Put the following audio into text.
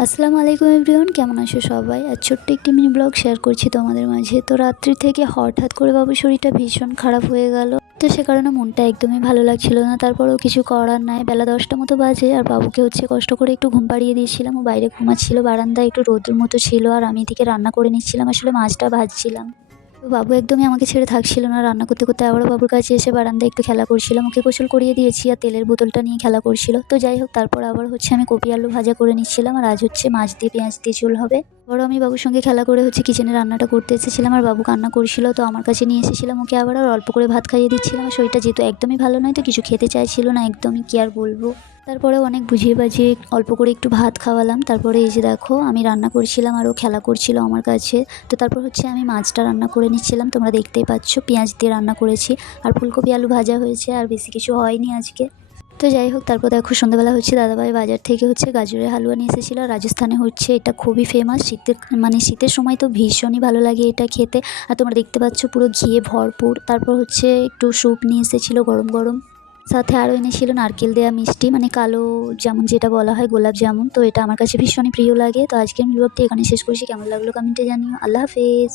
আসসালামু আলাইকুম এভরিওয়ান, কেমন আছো সবাই? আর ছোট্ট একটি মিনি ব্লগ শেয়ার করছি তোমাদের মাঝে। তো রাত্রি থেকে হঠাৎ করে বাবুর শরীরটা ভীষণ খারাপ হয়ে গেল। তো সে কারণে মনটা একদমই ভালো লাগছিল না। তারপরেও কিছু করার নাই, বেলা 10টা মতো বাজে আর বাবুকে কষ্ট করে একটু ঘুম পাড়িয়ে দিয়েছিলাম। ও বাইরে ঘুমাচ্ছিল, বারান্দায় একটু রোদ্দুর মতো ছিল আর আমি এদিকে রান্না করে নিচ্ছিলাম, আসলে মাছটা ভাজছিলাম। তো বাবু একদমই আমাকে ছেড়ে থাকছিল না। রান্না করতে করতে আবারও বাবুর কাছে এসে বারান্দায় একটু খেলা করছিলাম, ওকে গোসল করিয়ে দিয়েছি আর তেলের বোতলটা নিয়ে খেলা করছিল। তো যাই হোক, তারপর আবার আমি কপি আলু ভাজা করে নিচ্ছিলাম আর আজ মাছ দিয়ে পেঁয়াজ দিয়ে ঝোল হবে। আবারও আমি বাবুর সঙ্গে খেলা করে কিচেনে রান্নাটা করতে এসেছিলাম আর বাবু কান্না করছিল, তো আমার কাছে নিয়ে এসেছিলাম ওকে। আবার আর অল্প করে ভাত খাইয়ে দিচ্ছিলাম আর শরীরটা যেহেতু একদমই ভালো নয়, তো কিছু খেতে চাইছিল না একদমই, কি আর বলবো। তারপরে অনেক বুঝিয়ে বাজিয়ে অল্প করে একটু ভাত খাওয়ালাম। তারপরে এই যে দেখো, আমি রান্না করছিলাম আর ও খেলা করছিল আমার কাছে। তো তারপর আমি মাছটা রান্না করে নিচ্ছিলাম, তোমরা দেখতেই পাচ্ছ পেঁয়াজ দিয়ে রান্না করেছি আর ফুলকপি আলু ভাজা হয়েছে, আর বেশি কিছু হয়নি আজকে। তো যাই হোক, তারপর দেখো সন্ধ্যাবেলা দাদাভাই বাজার থেকে গাজরের হালুয়া নিয়ে এসেছিলো। রাজস্থানে এটা খুবই ফেমাস, শীতের সময় তো ভীষণই ভালো লাগে এটা খেতে। আর তোমরা দেখতে পাচ্ছ পুরো ঘিয়ে ভরপুর। তারপর একটু স্যুপ নিয়ে এসেছিলো গরম গরম, সাথে আরও এনেছিল নারকেল দেওয়া মিষ্টি, মানে কালো যেমন যেটা বলা হয় গোলাপ জামুন। তো এটা আমার কাছে ভীষণই প্রিয় লাগে। তো আজকের ব্লগটি এখানে শেষ করছি, কেমন লাগলো কমেন্টে জানিও। আল্লাহ হাফেজ।